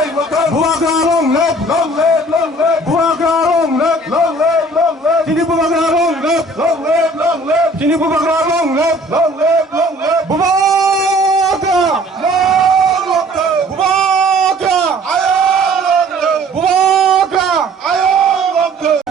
Bubagra long live, long live, long live. Bubagra long live, long live, long live. Sini Bubagra long live, long live, long live. Sini Bubagra long live, long live, long live. Bubagra long live, Bubagra ayam long live, Bubagra ayam long live.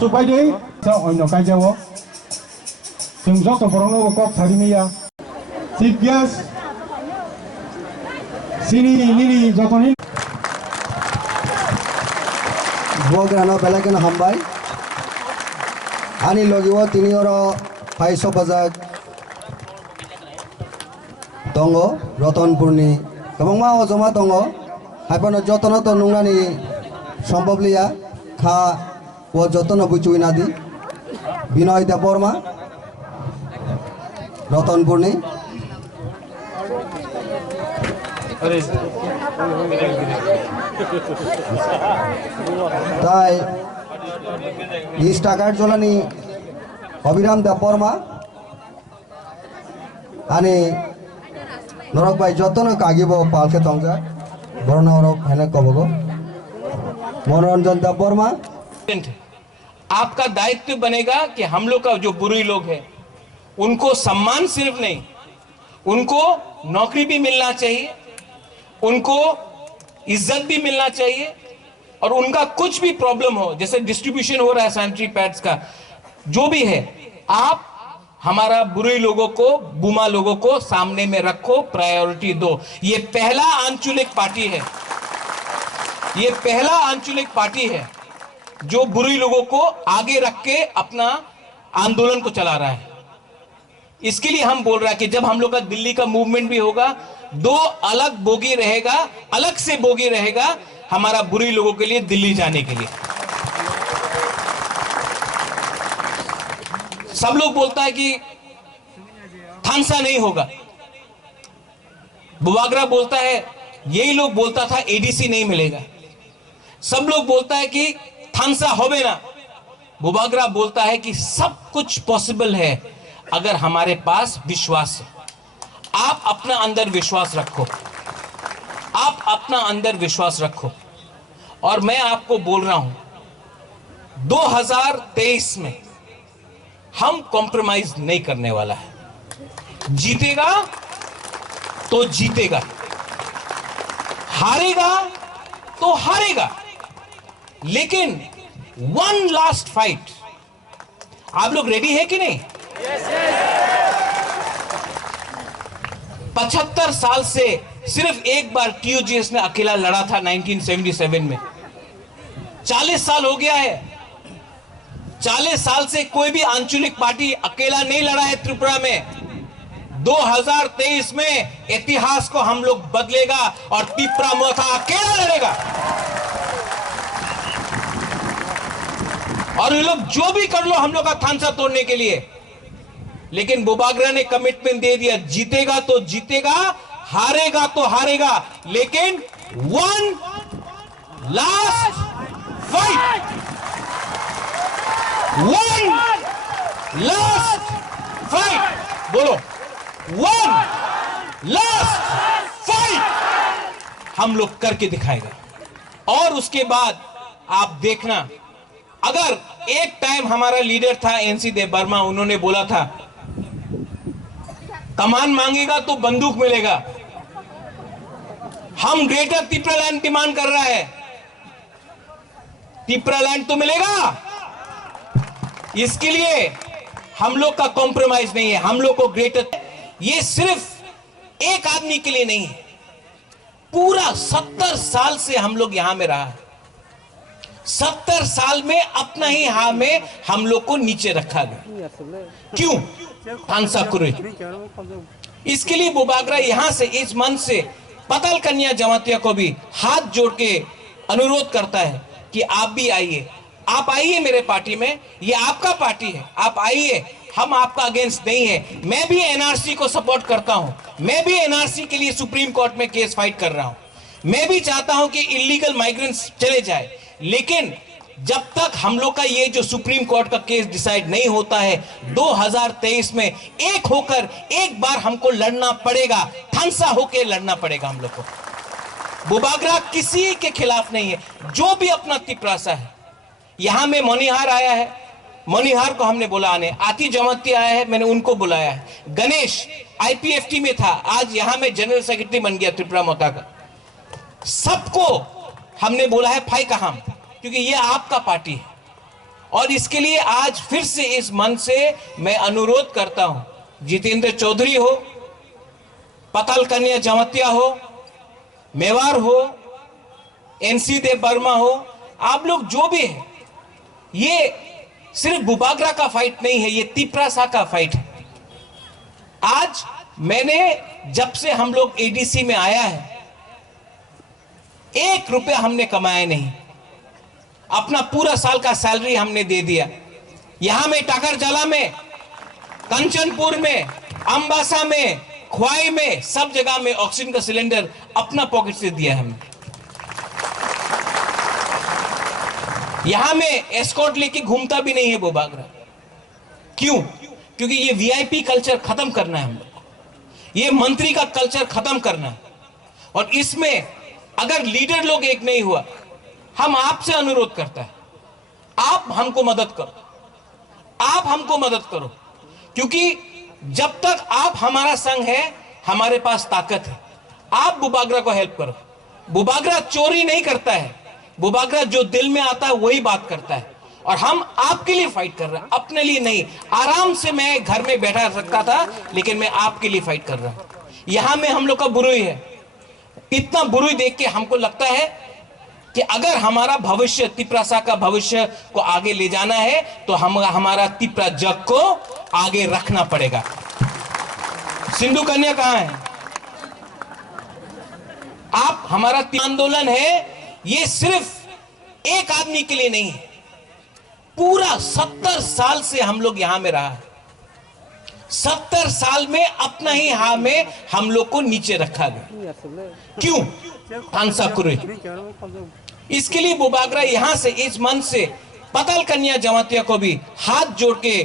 Supaya dia, saya orang kaya jawab. Sejak terperang lo kok hari ni ya. Sipias, sini jodoh ni. Bukan anak bela kena hambai. Ani logi wo tini orang Paiso Bazar Tongo, Ratanpur ni. Kabang mah ozoma Tongo. Haipana jodoh na to nunga ni সম্ভব লিয়া খা ও যতন বুচুই নাদি বিনয় দেববর্মা রতনপুর নেই তাই টাকার জলানি অবিরাম দেববর্মা আনি নরক ভাই যতন কাগিব পালকে তংজা বড় নরক হেনে কবগো मनोरंजन देवबर्मा आपका दायित्व बनेगा कि हम लोग का जो बुरी लोग हैं उनको सम्मान सिर्फ नहीं, उनको नौकरी भी मिलना चाहिए, उनको इज्जत भी मिलना चाहिए और उनका कुछ भी प्रॉब्लम हो, जैसे डिस्ट्रीब्यूशन हो रहा है सैनिटरी पैड्स का, जो भी है आप हमारा बुरे लोगों को, बुमा लोगों को सामने में रखो, प्रायोरिटी दो। ये पहला आंचलिक पार्टी है, ये पहला आंचलिक पार्टी है जो बुरी लोगों को आगे रख के अपना आंदोलन को चला रहा है। इसके लिए हम बोल रहे हैं कि जब हम लोग का दिल्ली का मूवमेंट भी होगा, दो अलग बोगी रहेगा, अलग से बोगी रहेगा हमारा बुरी लोगों के लिए दिल्ली जाने के लिए। सब लोग बोलता है कि थानसा नहीं होगा, बुबागरा बोलता है, यही लोग बोलता था एडीसी नहीं मिलेगा। सब लोग बोलता है कि थानसा होवे ना, बुबागरा बोलता है कि सब कुछ पॉसिबल है अगर हमारे पास विश्वास है। आप अपना अंदर विश्वास रखो, आप अपना अंदर विश्वास रखो। और मैं आपको बोल रहा हूं 2023 में हम कॉम्प्रोमाइज नहीं करने वाला है। जीतेगा तो जीतेगा, हारेगा तो हारेगा, लेकिन वन लास्ट फाइट। आप लोग रेडी है कि नहीं? 75 साल से सिर्फ एक बार टीओजीएस ने अकेला लड़ा था 1977 में। 40 साल हो गया है, 40 साल से कोई भी आंचलिक पार्टी अकेला नहीं लड़ा है त्रिपुरा में। 2023 में इतिहास को हम लोग बदलेगा और तिप्रा मोथा अकेला लड़ेगा। और ये लोग जो भी कर लो हम लोग का थानसा तोड़ने के लिए, लेकिन बुबागरा ने कमिटमेंट दे दिया, जीतेगा तो जीतेगा, हारेगा तो हारेगा, लेकिन one last fight, one last fight, बोलो वन लास्ट फाइट हम लोग करके दिखाएगा। और उसके बाद आप देखना, अगर एक टाइम हमारा लीडर था एनसी देवबर्मा, उन्होंने बोला था कमान मांगेगा तो बंदूक मिलेगा। हम ग्रेटर तिप्रा लैंड डिमांड कर रहा है, तिप्रा लैंड तो मिलेगा। इसके लिए हम लोग का कॉम्प्रोमाइज नहीं है, हम लोग को ग्रेटर, ये सिर्फ एक आदमी के लिए नहीं है, पूरा 70 साल से हम लोग यहां में रहा है। 70 साल में अपना ही हां में हम लोग को नीचे रखा गया। क्यों? थानसा कुरे। इसके लिए बुबागरा यहां से, इस मंच से पताल कन्या जमातिया को भी हाथ जोड़ के अनुरोध करता है कि आप भी आइए, आप आइए मेरे पार्टी में, ये आपका पार्टी है, आप आइए, हम आपका अगेंस्ट नहीं है। मैं भी एनआरसी को सपोर्ट करता हूं, मैं भी एनआरसी के लिए सुप्रीम कोर्ट में केस फाइट कर रहा हूं। मैं भी चाहता हूं कि इलीगल माइग्रेंट्स चले जाए, लेकिन जब तक हम लोग का ये जो सुप्रीम कोर्ट का केस डिसाइड नहीं होता है, 2023 में एक होकर एक बार हमको लड़ना पड़ेगा, थानसा होकर लड़ना पड़ेगा हम लोग को। बुबागरा किसी के खिलाफ नहीं है, जो भी अपना तिपरासा है। यहां में मनिहार आया है, मनिहार को हमने बोला आने, आती जमाती आया है, मैंने उनको बुलाया है। गणेश आईपीएफटी में था, आज यहां में जनरल सेक्रेटरी बन गया त्रिपुरा मोता का। सबको हमने बोला है फाई कहां, क्योंकि ये आपका पार्टी है। और इसके लिए आज फिर से इस मंच से मैं अनुरोध करता हूं, जितेंद्र चौधरी हो, पताल कन्या जमातिया हो, मेवार हो, एनसी देव वर्मा हो, आप लोग जो भी है, ये सिर्फ बुबागरा का फाइट नहीं है, ये तिपरासा का फाइट है। आज मैंने जब से हम लोग एडीसी में आया है, 1 रुपया हमने कमाया नहीं, अपना पूरा साल का सैलरी हमने दे दिया। यहां में टाकरजला में, कंचनपुर में, अंबासा में, ख्वाई में, सब जगह में ऑक्सीजन का सिलेंडर अपना पॉकेट से दिया हमने। यहां में एस्कॉर्ट लेके घूमता भी नहीं है बुबागरा। क्यों? क्योंकि ये वीआईपी कल्चर खत्म करना है हम लोग को, ये मंत्री का कल्चर खत्म करना है। और इसमें अगर लीडर लोग एक नहीं हुआ, हम आपसे अनुरोध करता है, आप हमको मदद करो, आप हमको मदद करो, क्योंकि जब तक आप हमारा संग है, हमारे पास ताकत है। आप बुबागरा को हेल्प करो। बुबागरा चोरी नहीं करता है, बुबागरा जो दिल में आता है वही बात करता है। और हम आपके लिए फाइट कर रहे हैं, अपने लिए नहीं। आराम से मैं घर में बैठा सकता था, लेकिन मैं आपके लिए फाइट कर रहा हूं। यहां में हम लोग का बुरुई है, इतना बुरुई देख के हमको लगता है कि अगर हमारा भविष्य, तिपरासा का भविष्य को आगे ले जाना है, तो हमारा तिपरा जग को आगे रखना पड़ेगा। सिंधु कन्या कहां है? आप, हमारा आंदोलन है, ये सिर्फ एक आदमी के लिए नहीं है, पूरा 70 साल से हम लोग यहां में रहा है। 70 साल में अपना ही हां में हम लोग को नीचे रखा गया। क्यों? थानसा कुरे। इसके लिए बुबागरा यहां से, इस मंच से पताल कन्या जमातिया को भी हाथ जोड़ के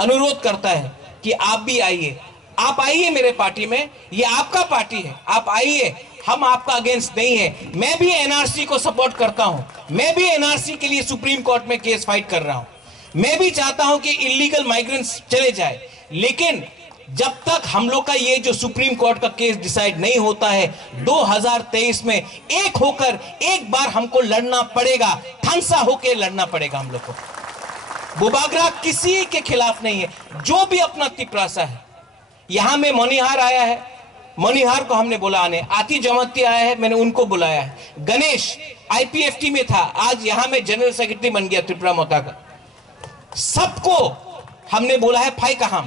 अनुरोध करता है कि आप भी आइए, आप आइए मेरे पार्टी में, ये आपका पार्टी है, आप आइए, हम आपका अगेंस्ट नहीं है। मैं भी एनआरसी को सपोर्ट करता हूं, मैं भी एनआरसी के लिए सुप्रीम कोर्ट में केस फाइट कर रहा हूं। मैं भी चाहता हूं कि इलीगल माइग्रेंट्स चले जाए, लेकिन जब तक हम लोग का ये जो सुप्रीम कोर्ट का केस डिसाइड नहीं होता है, 2023 में एक होकर एक बार हमको लड़ना पड़ेगा, थानसा होकर लड़ना पड़ेगा हम लोग को। बुबागरा किसी के खिलाफ नहीं है, जो भी अपना तिपरासा है। यहां में मनिहार आया है, मनिहार को हमने बोला आने, आती जमाती आया है, मैंने उनको बुलाया है। गणेश आईपीएफटी में था, आज यहां में जनरल सेक्रेटरी बन गया त्रिपुरा मोता का। सबको हमने बोला है फाई कहां,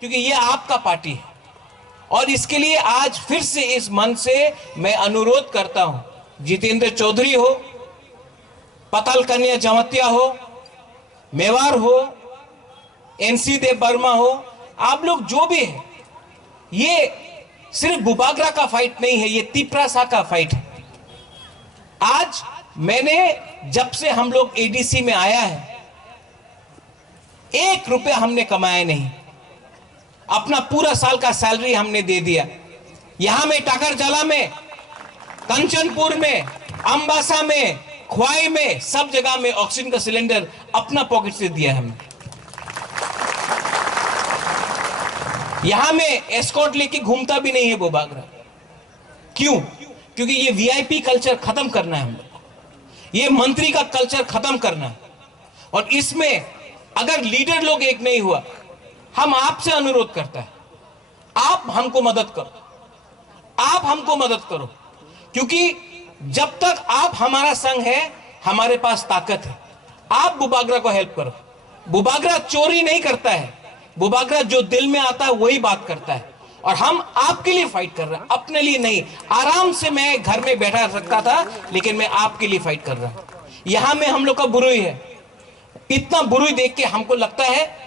क्योंकि ये आपका पार्टी है। और इसके लिए आज फिर से इस मंच से मैं अनुरोध करता हूं, जितेंद्र चौधरी हो, पताल कन्या जमातिया हो, मेवार हो, एनसी देव वर्मा हो, आप लोग जो भी है, ये सिर्फ बुबागरा का फाइट नहीं है, ये तिपरासा का फाइट है। आज मैंने जब से हम लोग एडीसी में आया है, 1 रुपया हमने कमाया नहीं, अपना पूरा साल का सैलरी हमने दे दिया। यहां में टाकरजला में, कंचनपुर में, अंबासा में, ख्वाई में, सब जगह में ऑक्सीजन का सिलेंडर अपना पॉकेट से दिया हमने। यहां में एस्कॉर्ट लेके घूमता भी नहीं है बुबागरा। क्यों? क्योंकि ये वीआईपी कल्चर खत्म करना है हम लोग को, ये मंत्री का कल्चर खत्म करना है। और इसमें अगर लीडर लोग एक नहीं हुआ, हम आपसे अनुरोध करते हैं, आप हमको मदद करो, आप हमको मदद करो, क्योंकि जब तक आप हमारा संग है, हमारे पास ताकत है। आप बुबागरा को हेल्प करो। बुबागरा चोरी नहीं करता है, बुबागरा जो दिल में आता है वही बात करता है, और हम आपके लिए फाइट कर रहे हैं, अपने लिए नहीं। आराम से मैं घर में बैठा सकता था, लेकिन मैं आपके लिए फाइट कर रहा हूं। यहां में हम लोग का बुरुई है, इतना बुरुई देख के हमको लगता है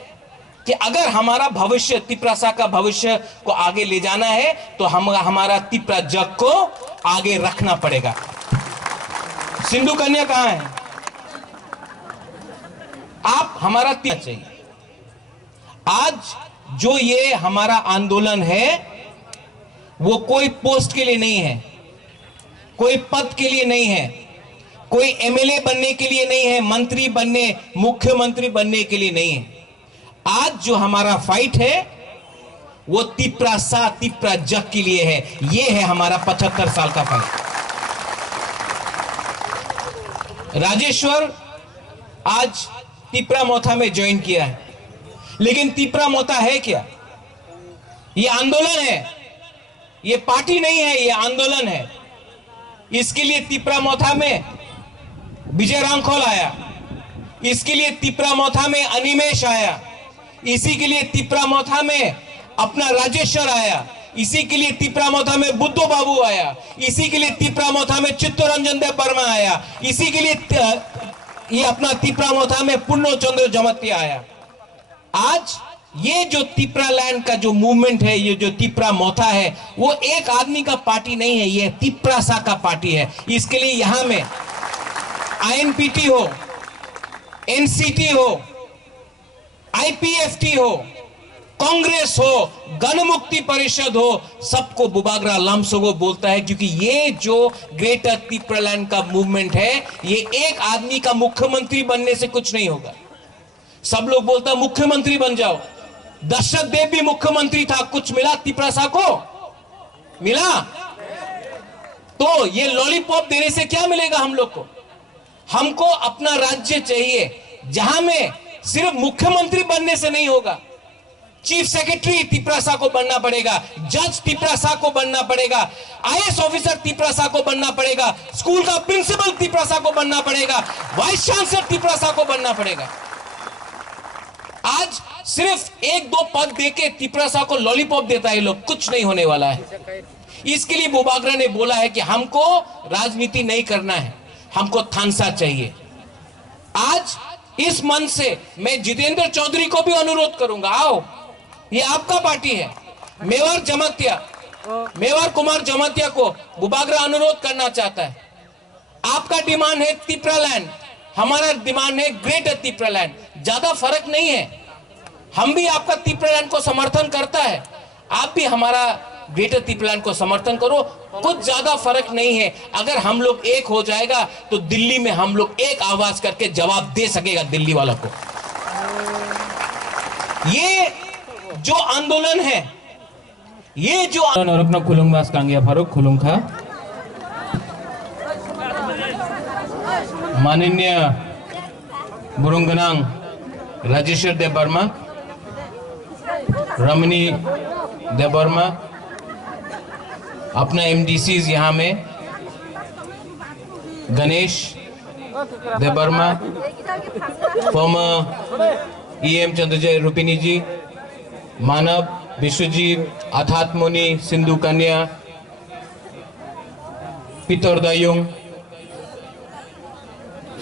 कि अगर हमारा भविष्य, तिप्रासा का भविष्य को आगे ले जाना है, तो हमारा तिप्रा जग को आगे रखना पड़ेगा। सिंधु कन्या कहां है? आप हमारा तिप्रा चाहिए। आज जो ये हमारा आंदोलन है, वो कोई पोस्ट के लिए नहीं है, कोई पद के लिए नहीं है, कोई एमएलए बनने के लिए नहीं है, मंत्री बनने, मुख्यमंत्री बनने के लिए नहीं है। आज जो हमारा फाइट है वो तिप्रासा, तिप्रा जग के लिए है। ये है हमारा 75 साल का फाइट। राजेश्वर आज तिप्रा मोथा में ज्वाइन किया है, लेकिन तिप्रा मोथा है क्या? ये आंदोलन है, ये पार्टी नहीं है, ये आंदोलन है। इसके लिए तिप्रा मोथा में विजय रामखोल आया, इसके लिए तिप्रा मोथा में अनिमेश आया, इसी के लिए तिप्रा मोथा में अपना राजेश्वर आया, इसी के लिए तिप्रा मोथा में बुद्धो बाबू आया, इसी के लिए तिप्रा मोथा में चित्तरंजन देव वर्मा आया, इसी के लिए ये अपना तिप्रा मोथा में पुण्य चंद्र जमतिया आया। आज ये जो तिप्रा लैंड का जो मूवमेंट है, ये जो तिप्रा मोथा है, वो एक आदमी का पार्टी नहीं है, ये तिप्रासा का पार्टी है। इसके लिए यहां में आईएनपीटी हो, एनसीटी हो, आईपीएफटी हो, कांग्रेस हो, गणमुक्ति परिषद हो, सबको बुबागरा लम्सोगो बोलता है, क्योंकि ये जो ग्रेटर तिप्रालैंड का मूवमेंट है, ये एक आदमी का मुख्यमंत्री बनने से कुछ नहीं होगा। सब लोग बोलता है मुख्यमंत्री बन जाओ। दशरथ देव भी मुख्यमंत्री था, कुछ मिला तिप्रासा को? मिला? तो ये लॉलीपॉप देने से क्या मिलेगा हम लोग को? हमको अपना राज्य चाहिए, जहां में सिर्फ मुख्यमंत्री बनने से नहीं होगा, चीफ सेक्रेटरी तिप्रासा को बनना पड़ेगा, जज तिप्रासा को बनना पड़ेगा, आईएएस ऑफिसर तिप्रासा को बनना पड़ेगा, स्कूल का प्रिंसिपल तिप्रासा को बनना पड़ेगा, वाइस चांसलर तिप्रासा को बनना पड़ेगा। आज सिर्फ एक दो पद देके तिप्रासा को लॉलीपॉप देता है लोग, कुछ नहीं होने वाला है। इसके लिए बुबागरा ने बोला है कि हमको राजनीति नहीं करना है, हमको थानसा चाहिए। आज इस मंच से मैं जितेंद्र चौधरी को भी अनुरोध करूंगा, आओ, ये आपका पार्टी है। मेवार कुमार जमातिया को बुबागरा अनुरोध करना चाहता है। आपका डिमांड है तिप्रालैंड, हमारा डिमांड है ग्रेटर तिप्रालैंड। ज्यादा फर्क नहीं है, हम भी आपका तिप्रालैंड को समर्थन करता है, आप भी हमारा ग्रेटर तिप्रालैंड को समर्थन करो, कुछ ज्यादा फर्क नहीं है। अगर हम लोग एक हो जाएगा तो दिल्ली में हम लोग एक आवाज करके जवाब दे सकेगा दिल्ली वालों को। ये जो आंदोलन है, ये जो और अपना खुलुंगबास कांगिया फारूक खुलुंखा, माननीय बुरुंगनांग राजेश्वर देव वर्मा, रमनी देव वर्मा, अपना एमडीसीज यहाँ में गणेश देव वर्मा, फॉर्मर ईएम चंद्रजय रूपिनी जी, मानव, विश्वजीत, अथात्मुनि, सिंधु कन्या, पितौर दायुंग,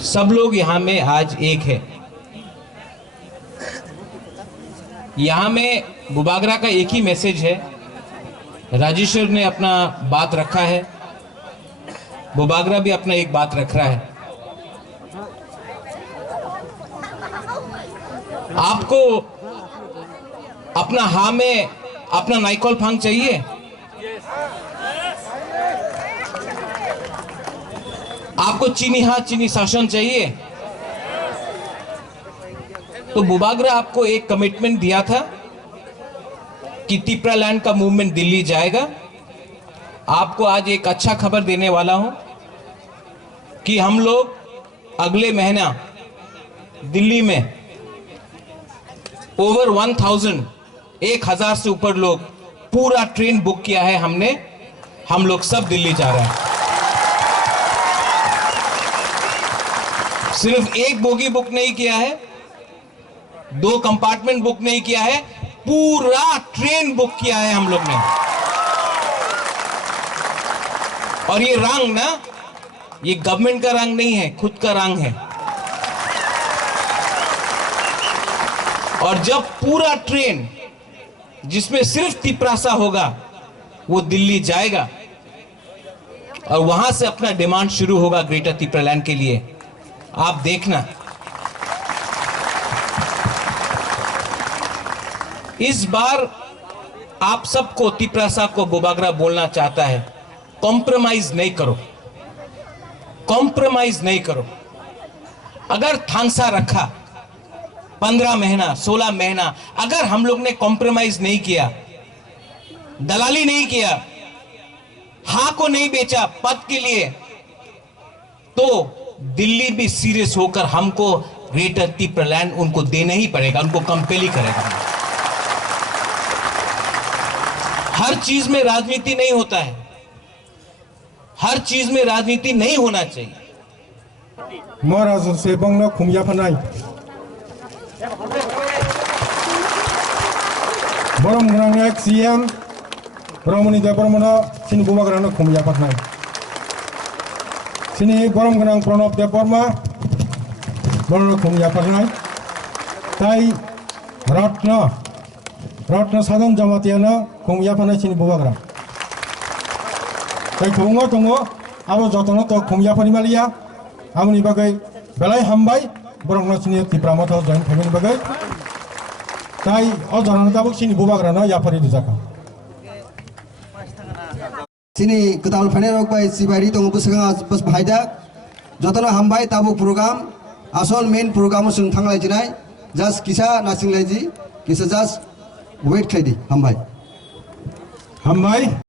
सब लोग यहाँ में आज एक है। यहाँ में बुबागरा का एक ही मैसेज है, राजेश्वर ने अपना बात रखा है, बुबागरा भी अपना एक बात रख रहा है। आपको अपना हाँ में अपना नाइकोल फांग चाहिए, आपको चीनी हाँ चीनी शासन चाहिए। तो बुबागरा आपको एक कमिटमेंट दिया था कि तिप्रालैंड का मूवमेंट दिल्ली जाएगा। आपको आज एक अच्छा खबर देने वाला हूं कि हम लोग अगले महीना दिल्ली में ओवर 1000 1000 से ऊपर लोग, पूरा ट्रेन बुक किया है हमने। हम लोग सब दिल्ली जा रहे हैं। सिर्फ एक बोगी बुक नहीं किया है, 2 कंपार्टमेंट बुक नहीं किया है, पूरा ट्रेन बुक किया है हम लोग ने। और ये रंग ना, ये गवर्नमेंट का रंग नहीं है, खुद का रंग है। और जब पूरा ट्रेन जिसमें सिर्फ तिपरासा होगा वो दिल्ली जाएगा और वहां से अपना डिमांड शुरू होगा ग्रेटर तिपरालैंड के लिए, आप देखना। इस बार आप सबको, तिपरासा को बुबागरा बोलना चाहता है, कॉम्प्रोमाइज नहीं करो, कॉम्प्रोमाइज नहीं करो। अगर थांसा रखा 15 महीना 16 महीना, अगर हम लोग ने कॉम्प्रोमाइज नहीं किया, दलाली नहीं किया, हाँ को नहीं बेचा पद के लिए, तो दिल्ली भी सीरियस होकर हमको ग्रेटर तिपरालैंड उनको देना ही पड़ेगा, उनको कंपेल ही करेगा। हर चीज में राजनीति नहीं होता है, हर चीज में राजनीति नहीं होना चाहिए। महाराज से बंगला खुमिया फनाई बरम गनांग एक सीएम ब्रह्मनि देवबर्मन सिनि बुबाग्रानो खुमिया फनाई सिनि बरम गनांग प्रणब देवबर्मा बरनो खुमिया फनाई ताई रत्न साधन जमातियानो खुमिया फनाई सिनि बुबाग्रा ताई खुंगा दंगो आबो जतनो तो खुमिया फनिमालिया आमनि बागै बेलाय हामबाय बरंनो सिनि तिप्रामथाव जॉइन फेमिलि बागै ताई अ जनानो दाबो सिनि बुबाग्रानो याफारि दुजाका सिनि कताल फाइने रक बाय सिबारि दंग बसगा बस भाइदा जतनो हामबाय ताबो प्रोग्राम आसल मेन प्रोग्राम जों थांलाय जिनाय जास्ट किसा नासिंलायजि किसा जास्ट वेट खायदि हामबाय